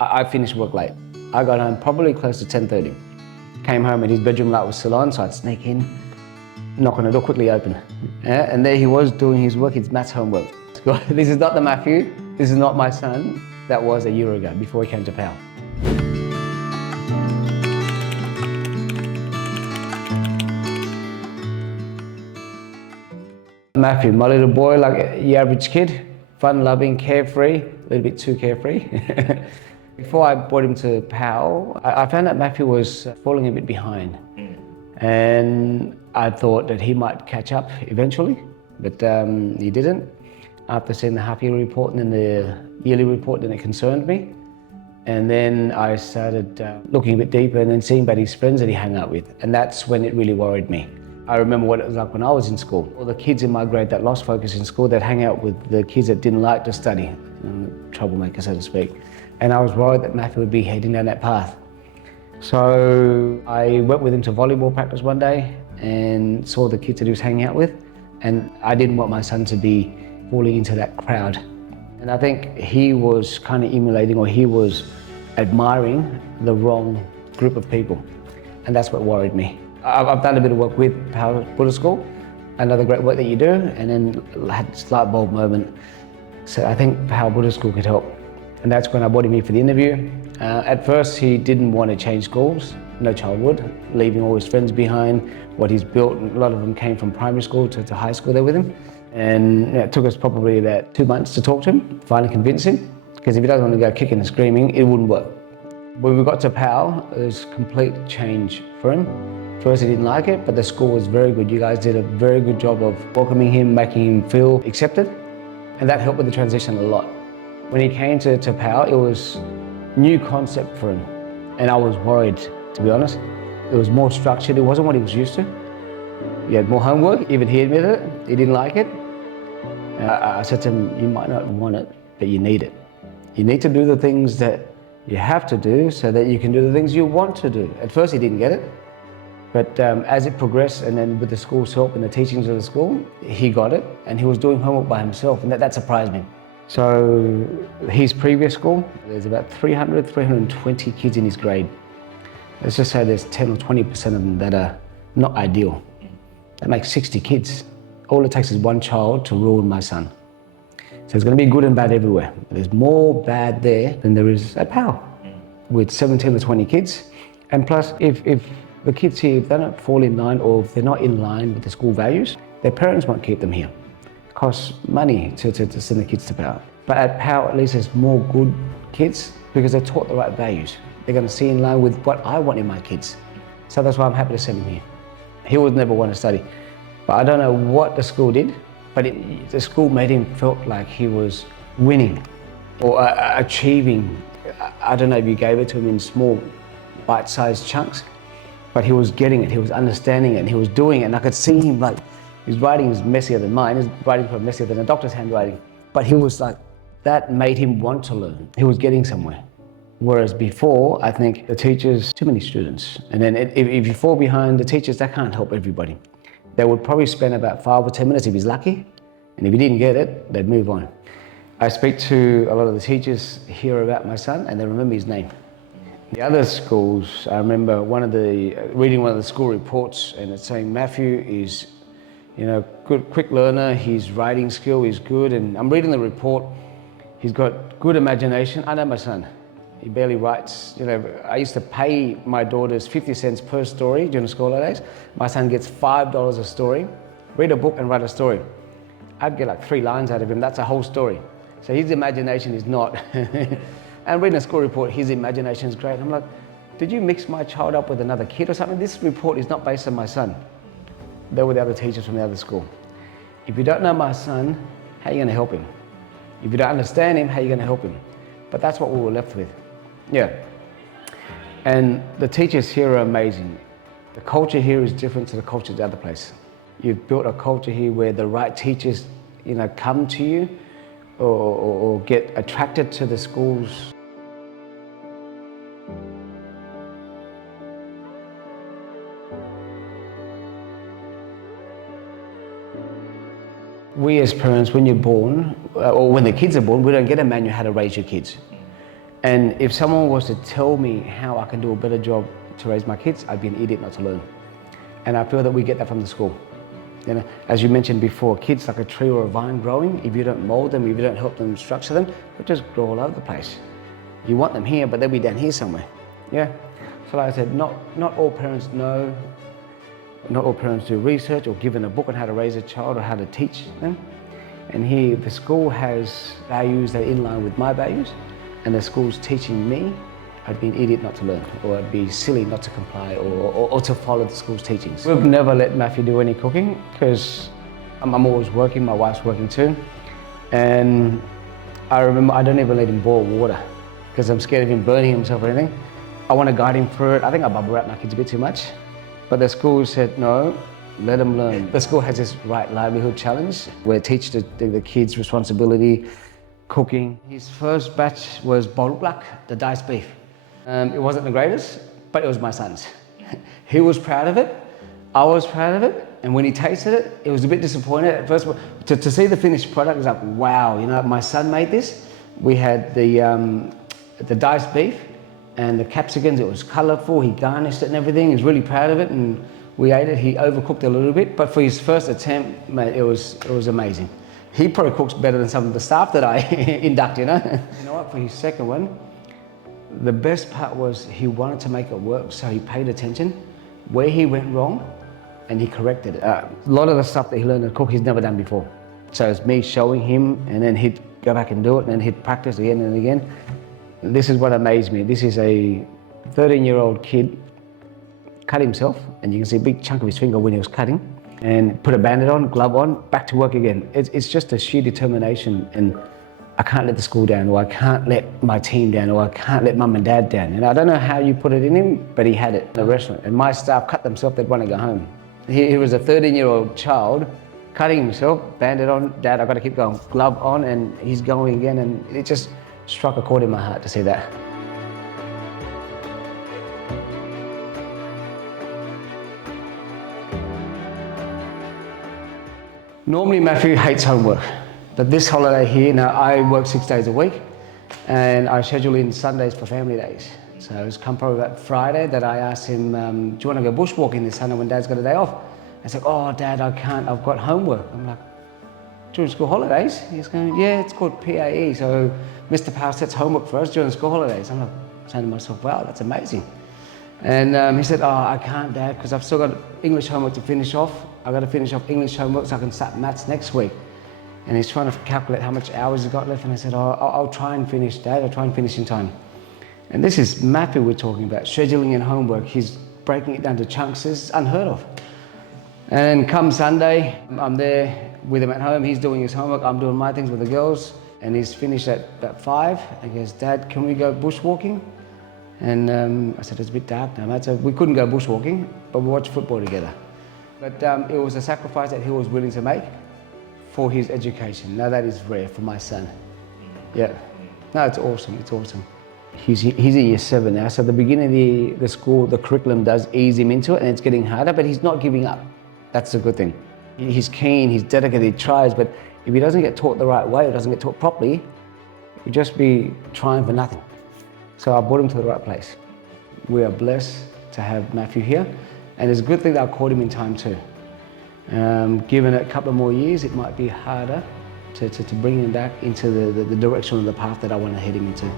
I finished work late. I got home probably close to 10:30. Came home and his bedroom light was still on, so I'd sneak in, knock on the door, quickly open. Yeah? And there he was doing his work, his maths homework. This is not the Matthew, this is not my son. That was a year ago, before he came to Pal. Matthew, my little boy, like your average kid, fun-loving, carefree, a little bit too carefree. Before I brought him to Pal, I found that Matthew was falling a bit behind. And I thought that he might catch up eventually, but he didn't. After seeing the half-yearly report and then the yearly report, then it concerned me. And then I started looking a bit deeper and then seeing about his friends that he hung out with. And that's when it really worried me. I remember what it was like when I was in school. All the kids in my grade that lost focus in school, they'd hang out with the kids that didn't like to study, troublemakers, so to speak. And I was worried that Matthew would be heading down that path. So I went with him to volleyball practice one day and saw the kids that he was hanging out with. And I didn't want my son to be falling into that crowd. And I think he was kind of emulating, or he was admiring the wrong group of people. And that's what worried me. I've done a bit of work with Pal Buddhist School, another great work that you do, and then had this light bulb moment. So I think Pal Buddhist School could help. And that's when I brought him here for the interview. At first, he didn't want to change schools. No child would, leaving all his friends behind, what he's built. A lot of them came from primary school to high school there with him. And it took us probably about 2 months to talk to him, finally convince him, because if he doesn't want to go kicking and screaming, it wouldn't work. When we got to Pal, it was complete change for him. First, he didn't like it, but the school was very good. You guys did a very good job of welcoming him, making him feel accepted, and that helped with the transition a lot. When he came to Pal, it was new concept for him, and I was worried, to be honest. It was more structured. It wasn't what he was used to. He had more homework. Even he admitted it. He didn't like it. I said to him, you might not want it, but you need it. You need to do the things that you have to do so that you can do the things you want to do. At first, he didn't get it. But as it progressed, and then with the school's help and the teachings of the school, he got it, and he was doing homework by himself, and that surprised me. So his previous school, there's about 320 kids in his grade. Let's just say there's 10 or 20% of them that are not ideal. That makes 60 kids. All it takes is one child to ruin my son. So there's going to be good and bad everywhere. There's more bad there than there is at Pal, with 17 or 20 kids. And plus, if the kids here, if they don't fall in line, or if they're not in line with the school values, their parents won't keep them here. It costs money to send the kids to Pal. But at Pal, at least there's more good kids because they're taught the right values. They're going to see in line with what I want in my kids. So that's why I'm happy to send him here. He would never want to study. But I don't know what the school did, but the school made him felt like he was winning or achieving. I don't know if you gave it to him in small, bite-sized chunks, but he was getting it, he was understanding it, and he was doing it. And I could see him, like, his writing is messier than mine, his writing is messier than a doctor's handwriting. But he was like, that made him want to learn. He was getting somewhere. Whereas before, I think the teachers, too many students. And then if you fall behind the teachers, that can't help everybody. They would probably spend about 5 or 10 minutes if he's lucky. And if he didn't get it, they'd move on. I speak to a lot of the teachers here about my son, and they remember his name. The other schools, I remember reading one of the school reports, and it's saying Matthew is, good, quick learner, his writing skill is good, and I'm reading the report, he's got good imagination. I know my son, he barely writes. I used to pay my daughters 50 cents per story during the school holidays. My son gets $5 a story. Read a book and write a story. I'd get like 3 lines out of him, that's a whole story. So his imagination is not. And reading a school report, his imagination is great. I'm like, did you mix my child up with another kid or something? This report is not based on my son. They were the other teachers from the other school. If you don't know my son, how are you going to help him? If you don't understand him, how are you going to help him? But that's what we were left with. Yeah. And the teachers here are amazing. The culture here is different to the culture of the other place. You've built a culture here where the right teachers, come to you or get attracted to the schools. We as parents, when you're born, or when the kids are born, we don't get a manual how to raise your kids. And if someone was to tell me how I can do a better job to raise my kids, I'd be an idiot not to learn. And I feel that we get that from the school. You know, as you mentioned before, kids like a tree or a vine growing. If you don't mold them, if you don't help them structure them, they'll just grow all over the place. You want them here, but they'll be down here somewhere. Yeah. So like I said, not all parents know, not all parents do research or given a book on how to raise a child or how to teach them. And here, the school has values that are in line with my values, and the school's teaching me. I'd be an idiot not to learn, or I'd be silly not to comply or to follow the school's teachings. We've never let Matthew do any cooking because I'm always working, my wife's working too. And I remember I don't even let him boil water because I'm scared of him burning himself or anything. I want to guide him through it. I think I bubble wrap my kids a bit too much. But the school said, no, let them learn. The school has this right livelihood challenge where it teaches the kids responsibility, cooking. His first batch was bolak, the diced beef. It wasn't the greatest, but it was my son's. He was proud of it, I was proud of it, and when he tasted it, it was a bit disappointed at first. To see the finished product, it was like, wow, you know, my son made this. We had the diced beef and the capsicums, it was colourful, he garnished it and everything, he was really proud of it, and we ate it. He overcooked it a little bit, but for his first attempt, mate, it was amazing. He probably cooks better than some of the staff that I induct, you know? You know what, for his second one, the best part was he wanted to make it work, so he paid attention where he went wrong and he corrected it. A lot of the stuff that he learned to cook, he's never done before. So it's me showing him, and then he'd go back and do it, and then he'd practice again and again. This is what amazed me. This is a 13-year-old kid, cut himself, and you can see a big chunk of his finger when he was cutting, and put a bandage on, glove on, back to work again. It's just a sheer determination, and I can't let the school down, or I can't let my team down, or I can't let mum and dad down. And I don't know how you put it in him, but he had it in the restaurant. And my staff cut themselves, they'd want to go home. He was a 13-year-old child, cutting himself, bandage on, Dad, I've got to keep going, glove on, and he's going again. And it just struck a chord in my heart to see that. Normally Matthew hates homework. But this holiday here, now I work 6 days a week and I schedule in Sundays for family days. So it's come probably about Friday that I asked him, do you want to go bushwalking this Sunday when Dad's got a day off? I said, oh Dad, I can't, I've got homework. I'm like, during school holidays? He's going, yeah, it's called PAE. So Mr. Pal sets homework for us during school holidays. I'm like saying to myself, wow, that's amazing. And he said, oh, I can't, Dad, because I've still got English homework to finish off. I've got to finish off English homework so I can start maths next week. And he's trying to calculate how much hours he's got left. And I said, oh, I'll try and finish, Dad. I'll try and finish in time. And this is Matthew we're talking about, scheduling in homework. He's breaking it down to chunks. It's unheard of. And come Sunday, I'm there with him at home. He's doing his homework. I'm doing my things with the girls. And he's finished at about 5. And he goes, Dad, can we go bushwalking? And I said, it's a bit dark now, mate. So we couldn't go bushwalking, but we watched football together. But it was a sacrifice that he was willing to make for his education. Now that is rare for my son. Yeah. No, it's awesome, it's awesome. He's in year 7 now, so at the beginning of the school, the curriculum does ease him into it and it's getting harder, but he's not giving up. That's a good thing. He's keen, he's dedicated, he tries, but if he doesn't get taught the right way or doesn't get taught properly, he'll just be trying for nothing. So I brought him to the right place. We are blessed to have Matthew here, and it's a good thing that I caught him in time too. Given it a couple of more years, it might be harder to bring him back into the direction of the path that I want to head him into.